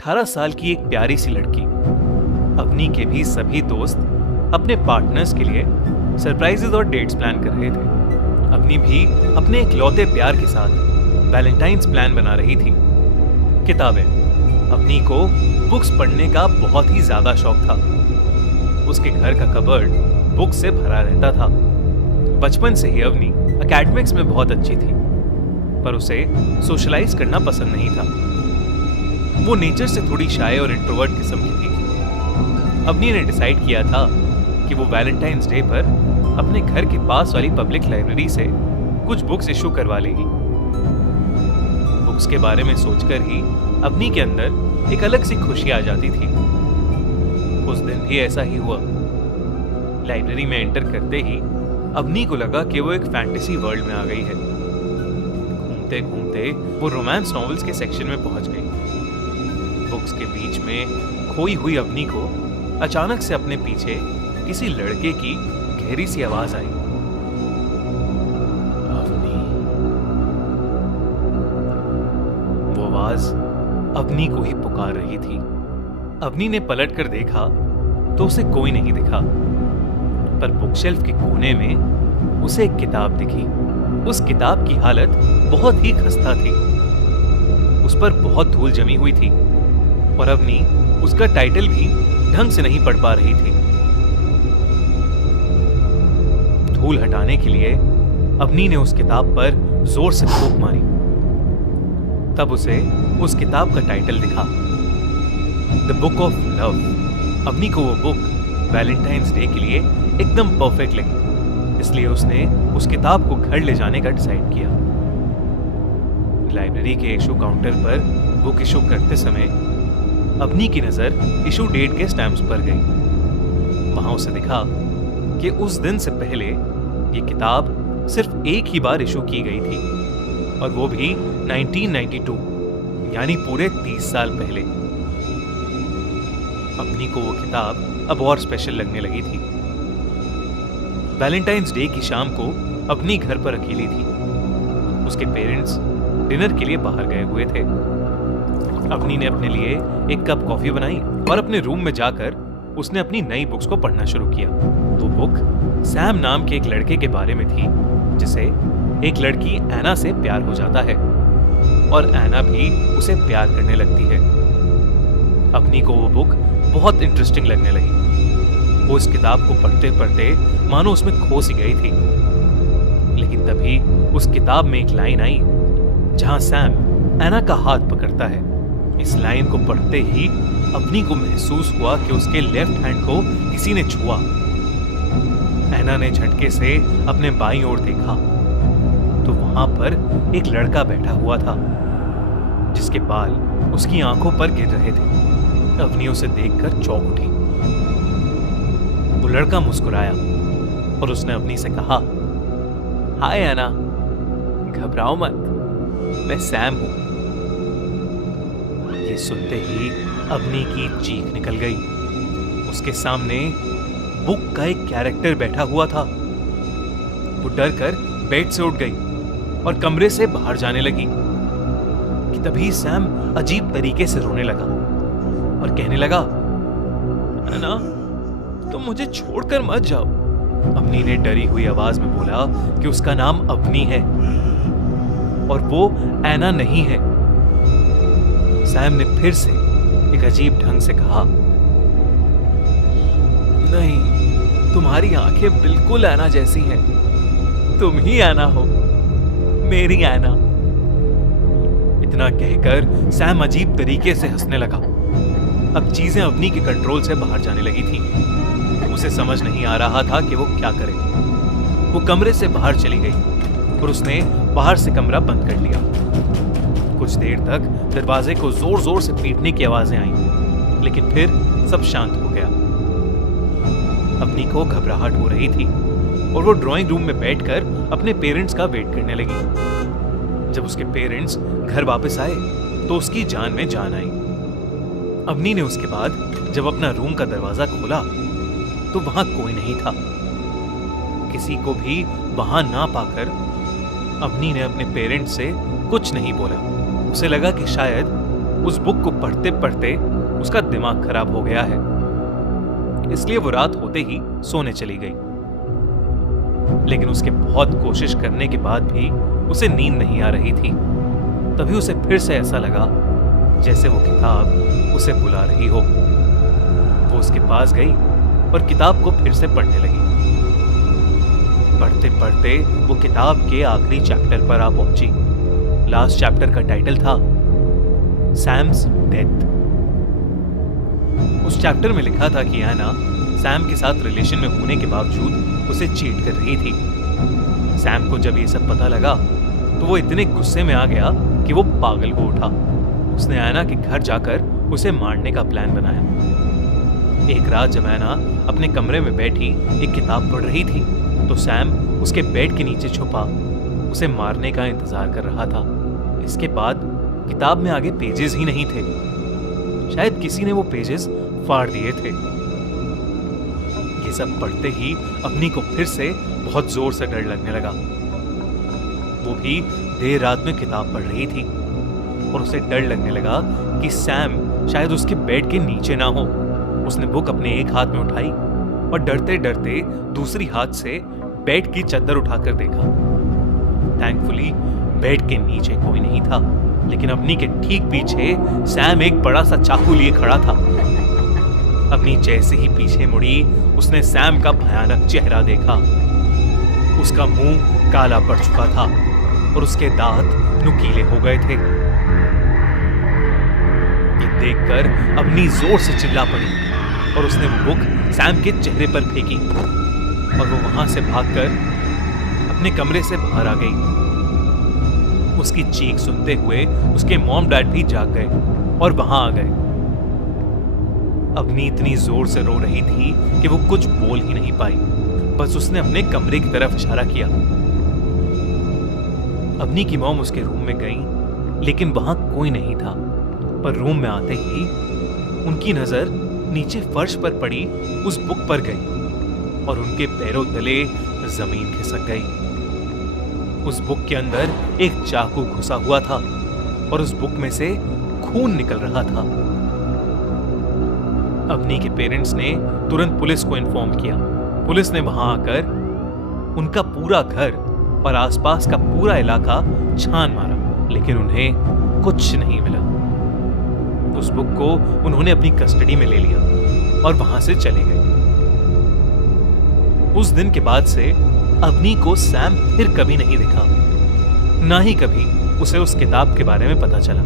18 साल की एक प्यारी सी लड़की। अवनी के भी सभी दोस्त अपने पार्टनर्स के लिए सरप्राइजेस और डेट्स प्लान कर रहे थे। अवनी भी अपने इकलौते प्यार के साथ वैलेंटाइंस प्लान बना रही थी। किताबें। अवनी को बुक्स पढ़ने का बहुत ही ज्यादा शौक था। उसके घर का कबर्ड बुक से भरा रहता था। बचपन से ही अवनी एकेडमिक्स में बहुत अच्छी थी, पर उसे सोशलाइज करना पसंद नहीं था। वो नेचर से थोड़ी शाय और इंट्रोवर्ट किस्म की थी। अवनी ने डिसाइड किया था कि वो वैलेंटाइंस डे पर अपने घर के पास वाली पब्लिक लाइब्रेरी से कुछ बुक्स इशू करवा लेगी। बुक्स के बारे में सोचकर ही अवनी के अंदर एक अलग सी खुशी आ जाती थी। उस दिन भी ऐसा ही हुआ। लाइब्रेरी में एंटर करते ही अवनी को लगा कि वो एक फैंटेसी वर्ल्ड में आ गई है। घूमते घूमते वो रोमांस नॉवेल्स के सेक्शन में पहुंच गई। बुक्स के बीच में खोई हुई अवनी को अचानक से अपने पीछे किसी लड़के की गहरी सी आवाज आई। अवनी। वो आवाज अवनी को ही पुकार रही थी। अवनी ने पलट कर देखा तो उसे कोई नहीं दिखा, पर बुकशेल्फ के कोने में उसे एक किताब दिखी। उस किताब की हालत बहुत ही खस्ता थी। उस पर बहुत धूल जमी हुई थी और अवनी उसका टाइटल भी ढंग से नहीं पढ़ पा रही थी। धूल हटाने के लिए अवनी ने उस किताब पर जोर से फूंक मारी। तब उसे उस किताब का टाइटल दिखा, the book of love. Avni को वो बुक वैलेंटाइंस डे के लिए एकदम परफेक्ट लगी, इसलिए उसने उस किताब को घर ले जाने का डिसाइड किया। लाइब्रेरी के इशू काउंटर पर बुक इशू करते समय अवनी की नजर इशू डेट के स्टैम्प्स पर गई। वहां उसे दिखा कि उस दिन से पहले ये किताब सिर्फ एक ही बार इशू की गई थी, और वो भी 1992, यानी पूरे 30 साल पहले। अवनी को वो किताब अब और स्पेशल लगने लगी थी। वैलेंटाइंस डे की शाम को अवनी घर पर अकेली थी। उसके पेरेंट्स डिनर के लिए बाहर गए हुए थे। अवनी ने अपने लिए एक कप कॉफी बनाई और अपने रूम में जाकर उसने अपनी नई बुक्स को पढ़ना शुरू किया। वो बुक सैम नाम के एक लड़के के बारे में थी, जिसे एक लड़की एना से प्यार हो जाता है और एना भी उसे प्यार करने लगती है। अवनी को वो बुक बहुत इंटरेस्टिंग लगने लगी। वो इस किताब को पढ़ते पढ़ते मानो उसमें खो सी गई थी। लेकिन तभी उस किताब में एक लाइन आई जहां सैम एना का हाथ पकड़ता है। इस लाइन को पढ़ते ही अवनी को महसूस हुआ कि उसके लेफ्ट हैंड को किसी ने छुआ। एना ने झटके से अपने बाईं ओर देखा तो वहां पर एक लड़का बैठा हुआ था, जिसके बाल उसकी आंखों पर गिर रहे थे। अवनी उसे देखकर चौंक उठी। वो लड़का मुस्कुराया और उसने अवनी से कहा, हाय एना, घबराओ मत, मैं सैम हूं। ये सुनते ही अवनी की चीख निकल गई। उसके सामने बुक का एक कैरेक्टर बैठा हुआ था। वो डर कर बेड से उठ गई और कमरे से बाहर जाने लगी कि तभी सैम अजीब तरीके से रोने लगा और कहने लगा, अन्ना, तुम मुझे छोड़कर मत जाओ। अवनी ने डरी हुई आवाज में बोला कि उसका नाम अवनी है और वो एना नहीं है। सैम ने फिर से एक अजीब ढंग से कहा, नहीं, तुम्हारी आंखें बिल्कुल एना जैसी हैं। तुम ही एना हो, मेरी एना। इतना कहकर सैम अजीब तरीके से हंसने लगा। अब चीजें अवनी के कंट्रोल से बाहर जाने लगी थी। उसे समझ नहीं आ रहा था कि वो क्या करे। वो कमरे से बाहर चली गई और उसने बाहर से कमरा बंद कर लिया। कुछ देर तक दरवाजे को जोर जोर से पीटने की आवाजें आईं, लेकिन फिर सब शांत हो गया। अवनी को घबराहट हो रही थी और वो ड्राइंग रूम में बैठकर अपने पेरेंट्स का वेट करने लगी। जब उसके पेरेंट्स घर वापस आए तो उसकी जान में जान आई। अवनी ने उसके बाद जब अपना रूम का दरवाजा खोला तो वहां कोई नहीं था। किसी को भी वहां ना पाकर अवनी ने अपने पेरेंट्स से कुछ नहीं बोला। उसे लगा कि शायद उस बुक को पढ़ते पढ़ते उसका दिमाग खराब हो गया है, इसलिए वो रात होते ही सोने चली गई। लेकिन उसके बहुत कोशिश करने के बाद भी उसे नींद नहीं आ रही थी। तभी उसे फिर से ऐसा लगा जैसे वो किताब उसे बुला रही हो। वो उसके पास गई और किताब को फिर से पढ़ने लगी। पढ़ते पढ़ते वो किताब के आखिरी चैप्टर पर आ पहुंची। लास्ट चैप्टर का टाइटल था सैम्स डेथ। उस चैप्टर में लिखा था कि एना सैम के साथ रिलेशन में होने के बावजूद उसे चीट कर रही थी। सैम को जब ये सब पता लगा तो वो इतने गुस्से में आ गया कि वो पागल हो उठा। उसने एना के घर जाकर उसे मारने का प्लान बनाया। एक रात जब एना अपने कमरे में बैठी एक किताब पढ़ रही थी तो सैम उसके बेड के नीचे छुपा उसे मारने का इंतजार कर रहा था। इसके बाद किताब में आगे पेजेस ही नहीं थे। शायद किसी ने वो पेजेस फाड़ दिए थे। ये सब पढ़ते ही अवनी को फिर से बहुत जोर से डर लगने लगा। वो भी देर रात में किताब पढ़ रही थी और उसे डर लगने लगा कि सैम शायद उसके बेड के नीचे ना हो। उसने बुक अपने एक हाथ में उठाई और डरते डरते दूसरी हाथ से बेड की चादर उठाकर देखा। थैंकफुली बेड के नीचे कोई नहीं था, लेकिन अवनी के ठीक पीछे सैम एक बड़ा सा चाकू लिए खड़ा था। अवनी जैसे ही पीछे मुड़ी उसने सैम का भयानक चेहरा देखा। उसका मुंह काला पड़ चुका था और उसके दांत नुकीले हो गए थे। ये देखकर अवनी जोर से चिल्ला पड़ी और उसने वो बुक सैम के चेहरे पर फेंकी और वो वहां से भागकर अपने कमरे से बाहर आ गई। उसकी चीख सुनते हुए उसके मॉम डैड भी जाग गए और वहां आ गए। अवनी इतनी जोर से रो रही थी कि वो कुछ बोल ही नहीं पाई। बस उसने अपने कमरे की तरफ इशारा किया। अवनी की मॉम उसके रूम में गई, लेकिन वहां कोई नहीं था। पर रूम में आते ही उनकी नजर नीचे फर्श पर पड़ी उस बुक पर गई और उनके पैरों तले जमीन खिसक गई। उस बुक के अंदर एक चाकू घुसा हुआ था और उस बुक में से खून निकल रहा था। अवनी के पेरेंट्स ने तुरंत पुलिस को इन्फॉर्म किया। पुलिस ने वहां आकर उनका पूरा घर और आसपास का पूरा इलाका छान मारा, लेकिन उन्हें कुछ नहीं मिला। उस बुक को उन्होंने अपनी कस्टडी में ले लिया और वहां से चले गए। उस दिन के बाद से अवनी को सैम फिर कभी नहीं दिखा, ना ही कभी उसे उस किताब के बारे में पता चला।